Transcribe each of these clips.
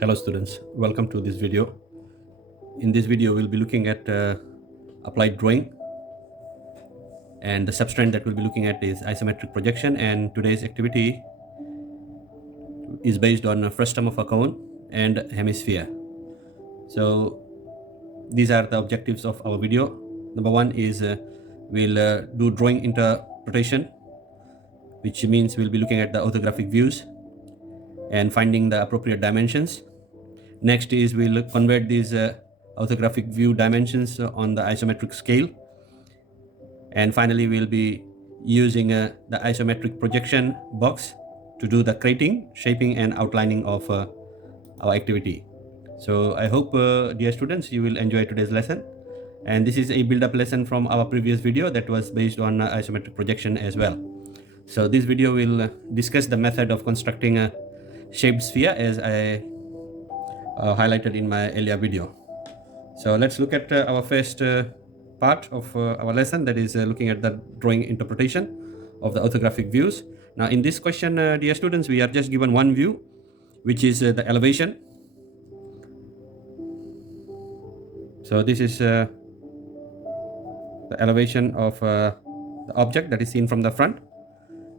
Hello students, welcome to this video. In this video we'll be looking at applied drawing, and the substrate that we'll be looking at is isometric projection, and today's activity is based on a frustum of a cone and hemisphere. So these are the objectives of our video. Number one is we'll do drawing interpretation, which means we'll be looking at the orthographic views and finding the appropriate dimensions. Next is we'll convert these orthographic view dimensions on the isometric scale. And finally, we'll be using the isometric projection box to do the creating, shaping, and outlining of our activity. So I hope, dear students, you will enjoy today's lesson. And this is a build-up lesson from our previous video that was based on isometric projection as well. So this video will discuss the method of constructing a shaped sphere as I highlighted in my earlier video. So let's look at our first part of our lesson, that is looking at the drawing interpretation of the orthographic views. Now in this question, dear students, we are just given one view, which is the elevation. So this is the elevation of the object that is seen from the front,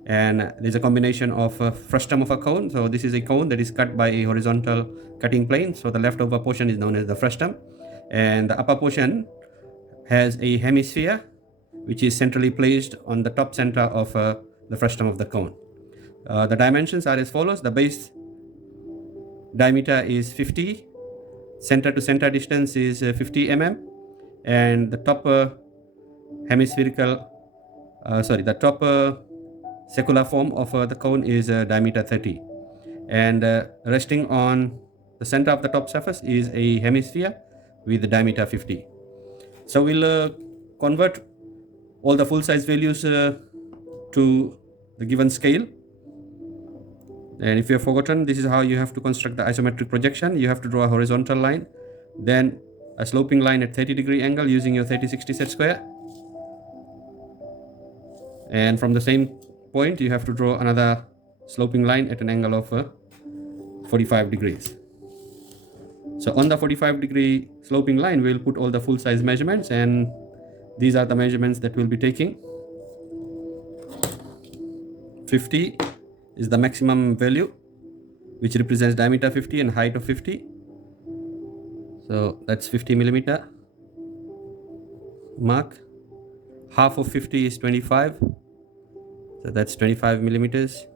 and there's a combination of frustum of a cone. So this is a cone that is cut by a horizontal cutting plane, so the leftover portion is known as the frustum, and the upper portion has a hemisphere which is centrally placed on the top center of the frustum of the cone. The dimensions are as follows. The base diameter is 50, center to center distance is 50 mm, and the top secular form of the cone is diameter 30, and resting on the center of the top surface is a hemisphere with the diameter 50. So we'll convert all the full size values to the given scale. And if you have forgotten, this is how you have to construct the isometric projection. You have to draw a horizontal line, then a sloping line at 30-degree angle using your 30-60 set square. And from the same point, you have to draw another sloping line at an angle of 45 degrees. So on the 45-degree sloping line, we'll put all the full size measurements, and these are the measurements that we'll be taking. 50 is the maximum value, which represents diameter 50 and height of 50. So that's 50 millimeter mark. Half of 50 is 25. So that's 25 millimeters.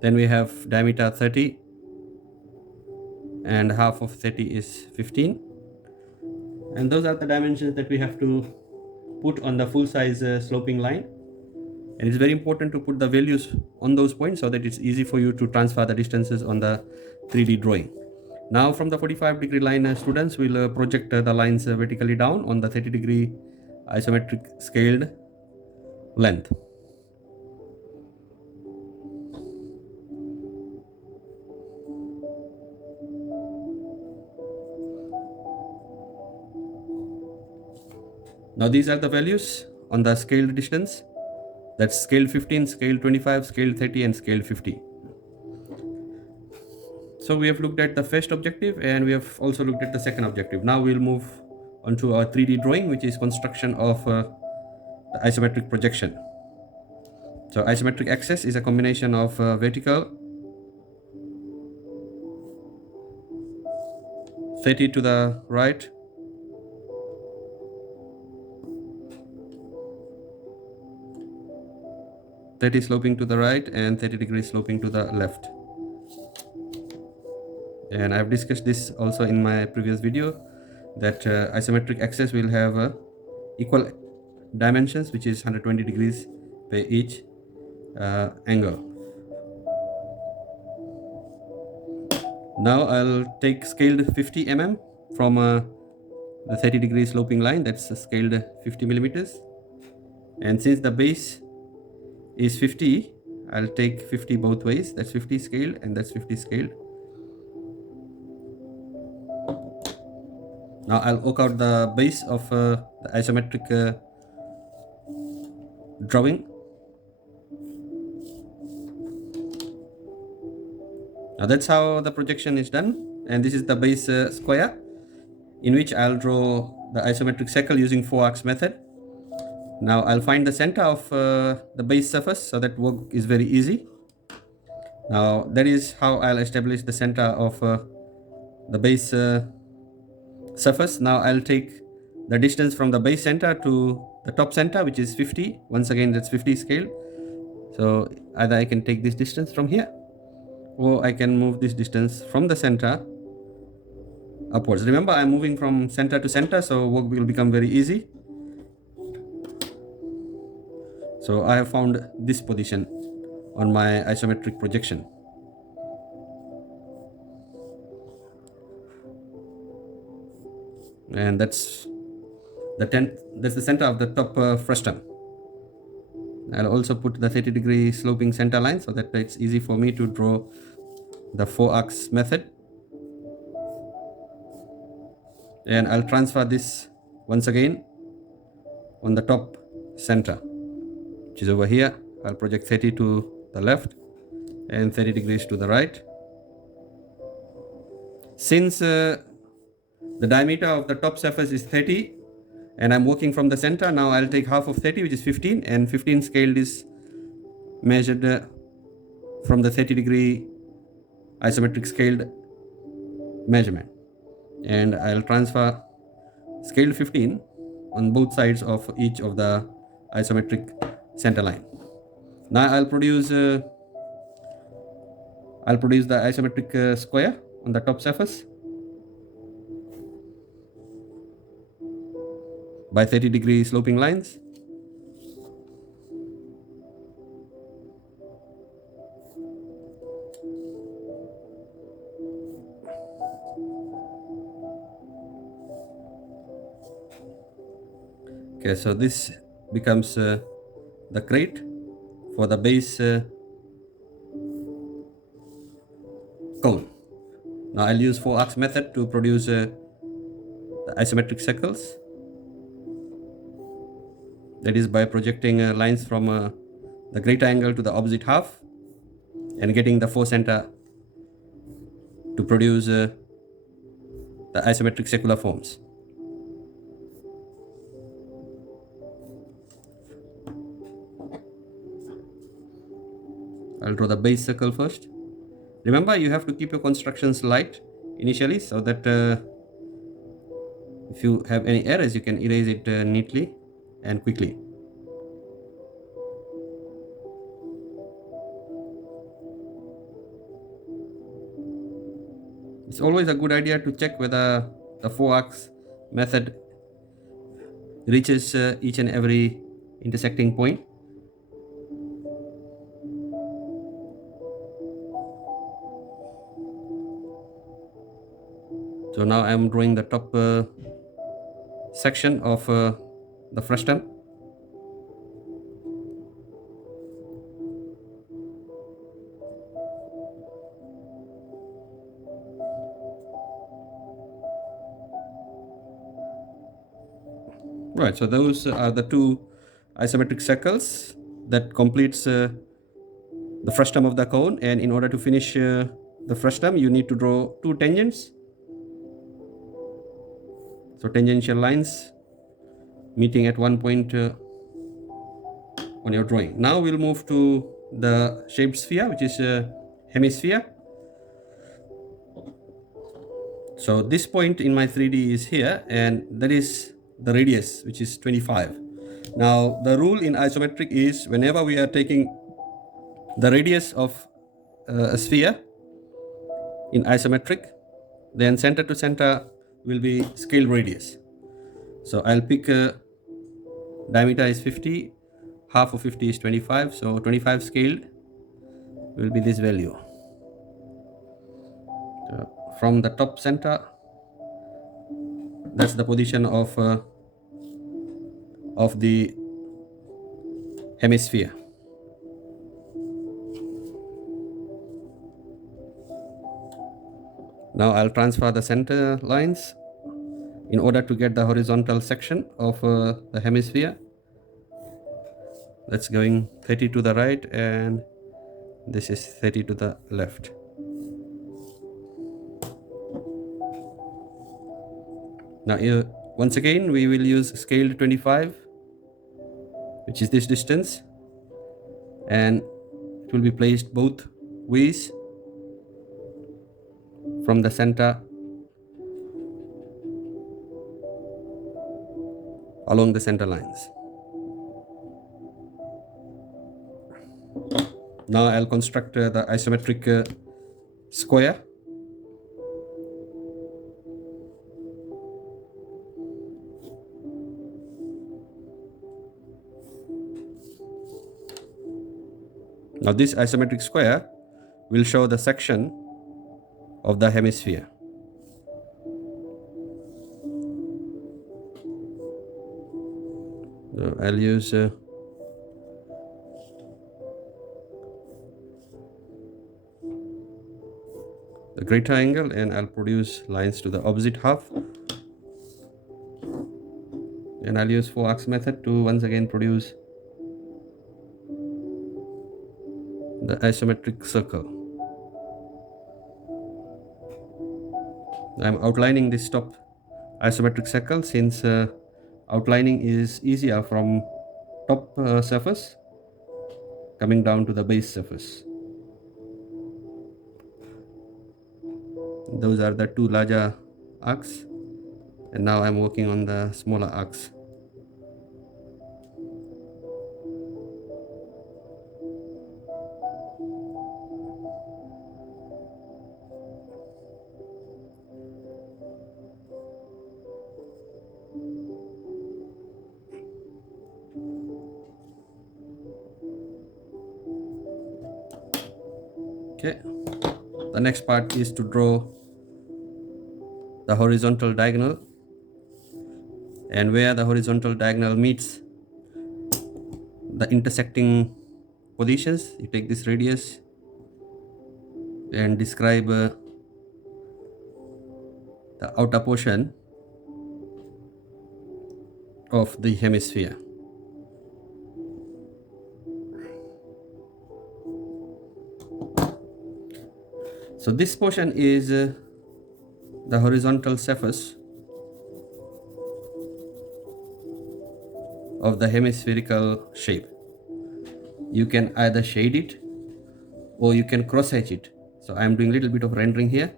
Then we have diameter 30, and half of 30 is 15. And those are the dimensions that we have to put on the full size sloping line. And it's very important to put the values on those points so that it's easy for you to transfer the distances on the 3D drawing. Now from the 45-degree line, students will project the lines vertically down on the 30-degree isometric scaled length. Now these are the values on the scaled distance. That's scale 15, scale 25, scale 30, and scale 50. So we have looked at the first objective, and we have also looked at the second objective. Now we'll move on to our 3D drawing, which is construction of the isometric projection. So isometric axis is a combination of vertical 30 to the right, sloping to the right, and 30 degrees sloping to the left. And I've discussed this also in my previous video, that isometric axis will have equal dimensions, which is 120 degrees per each angle. Now I'll take scaled 50 mm from the 30 degree sloping line, that's scaled 50 millimeters. And since the base is 50, I'll take 50 both ways. That's 50 scaled and that's 50 scaled. Now I'll work out the base of the isometric drawing. Now that's how the projection is done, and this is the base square, in which I'll draw the isometric circle using 4-arcs method. Now I'll find the center of the base surface, so that work is very easy. Now that is how I'll establish the center of the base surface. Now I'll take the distance from the base center to the top center, which is 50. Once again, that's 50 scale. So either I can take this distance from here, or I can move this distance from the center upwards. Remember, I'm moving from center to center, so work will become very easy. So I have found this position on my isometric projection. And that's the center of the top frustum. I'll also put the 30-degree sloping center line, so that it's easy for me to draw the 4-arcs method. And I'll transfer this once again on the top center, which is over here. I'll project 30 to the left and 30 degrees to the right. Since the diameter of the top surface is 30 and I'm working from the center, now I'll take half of 30, which is 15, and 15 scaled is measured from the 30-degree isometric scaled measurement. And I'll transfer scale 15 on both sides of each of the isometric center line. Now I'll produce the isometric square on the top surface by 30-degree sloping lines. Okay, so this becomes the crate for the base cone. Now I'll use 4-arcs method to produce the isometric circles. That is by projecting lines from the greater angle to the opposite half and getting the 4 center to produce the isometric circular forms. I'll draw the base circle first. Remember, you have to keep your constructions light initially, so that if you have any errors, you can erase it neatly and quickly. It's always a good idea to check whether the 4-arcs method reaches each and every intersecting point. So now I'm drawing the top section of the frustum. Right, so those are the 2 isometric circles that completes the frustum of the cone. And in order to finish the frustum, you need to draw 2 tangents. So tangential lines meeting at one point on your drawing. Now we'll move to the shaped sphere, which is a hemisphere. So this point in my 3D is here, and that is the radius, which is 25. Now the rule in isometric is whenever we are taking the radius of a sphere in isometric, then center to center will be scale radius. So I'll pick diameter is 50, half of 50 is 25, so 25 scaled will be this value. From the top center, that's the position of the hemisphere. Now I'll transfer the center lines in order to get the horizontal section of the hemisphere. That's going 30 to the right, and this is 30 to the left. Now once again we will use scale 25, which is this distance, and it will be placed both ways from the center along the center lines. Now I'll construct the isometric square. Now this isometric square will show the section of the hemisphere. So I'll use the great triangle, and I'll produce lines to the opposite half. And I'll use 4-arcs method to once again produce the isometric circle. I'm outlining this top isometric circle since outlining is easier from top surface coming down to the base surface. Those are the two larger arcs, and now I'm working on the smaller arcs. Okay, the next part is to draw the horizontal diagonal, and where the horizontal diagonal meets the intersecting positions, you take this radius and describe the outer portion of the hemisphere. So this portion is the horizontal surface of the hemispherical shape. You can either shade it or you can cross hatch it. So I am doing a little bit of rendering here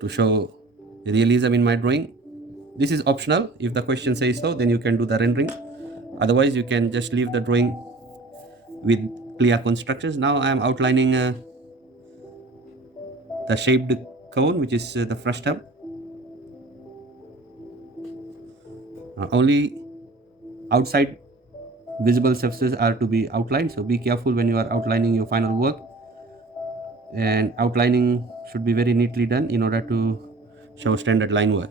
to show realism in my drawing. This is optional. If the question says so, then you can do the rendering. Otherwise, you can just leave the drawing with clear constructions. Now I am outlining the shaped cone, which is the frustum. Only outside visible surfaces are to be outlined, so be careful when you are outlining your final work, and outlining should be very neatly done in order to show standard line work.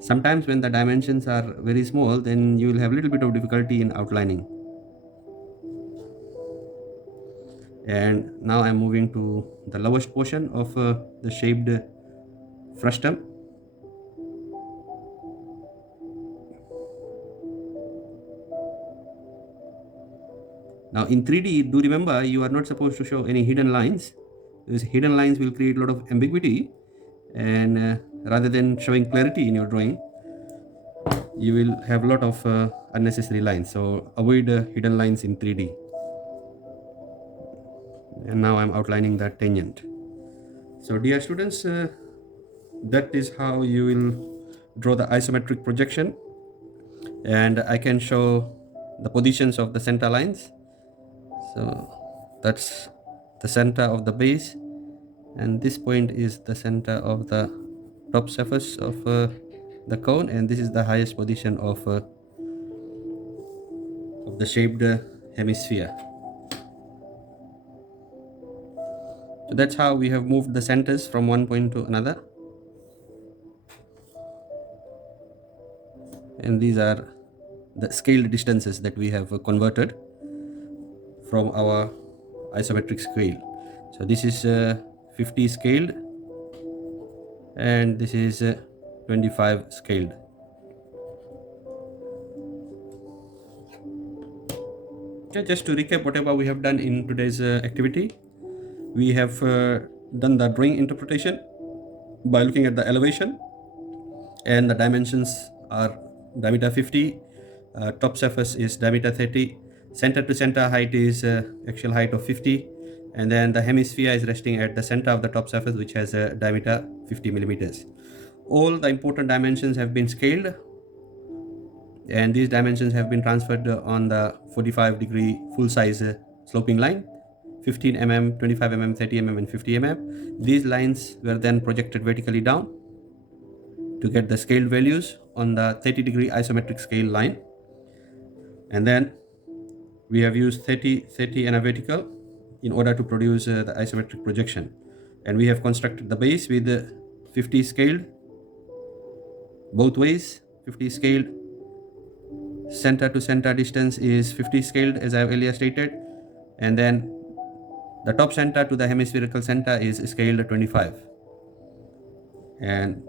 Sometimes when the dimensions are very small, then you will have a little bit of difficulty in outlining. And now I'm moving to the lowest portion of the shaped frustum. Now in 3D, do remember you are not supposed to show any hidden lines. These hidden lines will create a lot of ambiguity, and rather than showing clarity in your drawing, you will have a lot of unnecessary lines. So avoid hidden lines in 3D. And now I'm outlining that tangent. So dear students, that is how you will draw the isometric projection, and I can show the positions of the center lines. So that's the center of the base, and this point is the center of the top surface of the cone, and this is the highest position of the shaped hemisphere. So that's how we have moved the centers from one point to another, and these are the scaled distances that we have converted from our isometric scale. So this is 50 scaled, and this is 25 scaled. Okay, just to recap whatever we have done in today's activity, we have done the drawing interpretation by looking at the elevation, and the dimensions are diameter 50, top surface is diameter 30, center to center height is actual height of 50, and then the hemisphere is resting at the center of the top surface, which has a diameter 50 millimeters. All the important dimensions have been scaled, and these dimensions have been transferred on the 45-degree full size sloping line, 15 mm, 25 mm, 30 mm, and 50 mm. These lines were then projected vertically down to get the scaled values on the 30-degree isometric scale line. And then we have used 30, 30 and a vertical in order to produce the isometric projection. And we have constructed the base with 50 scaled both ways, 50 scaled. Center to center distance is 50 scaled, as I have earlier stated. And then the top center to the hemispherical center is scaled 25. And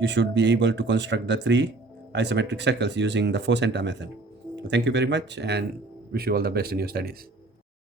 you should be able to construct the 3 isometric circles using the 4 center method. So thank you very much, and wish you all the best in your studies.